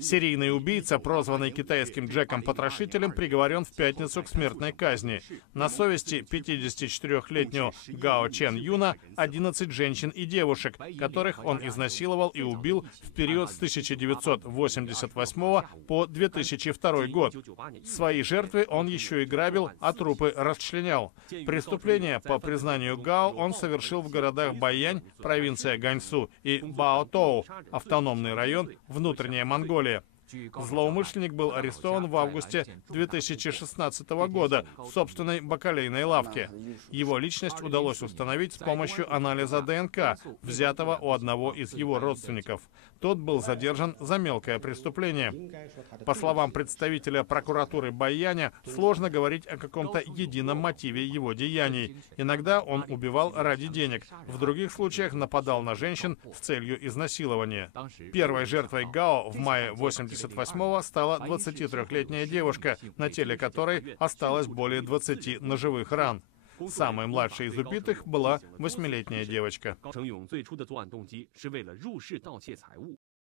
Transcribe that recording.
Серийный убийца, прозванный китайским Джеком-потрошителем, приговорен в пятницу к смертной казни. На совести 54-летнего Гао Чен Юна 11 женщин и девушек, которых он изнасиловал и убил в период с 1988 по 2002 год. Свои жертвы он еще и грабил, а трупы расчленял. Преступление, по признанию Гао, он совершил в городах Байянь, провинция Ганьсу, и Баотоу, автономный район, внутренняя Монголия. Злоумышленник был арестован в августе 2016 года в собственной бакалейной лавке. Его личность удалось установить с помощью анализа ДНК, взятого у одного из его родственников. Тот был задержан за мелкое преступление. По словам представителя прокуратуры Байяня, сложно говорить о каком-то едином мотиве его деяний. Иногда он убивал ради денег, в других случаях нападал на женщин с целью изнасилования. Первой жертвой Гао в мае 1988-го стала 23-летняя девушка, на теле которой осталось более 20 ножевых ран. Самой младшей из убитых была 8-летняя девочка.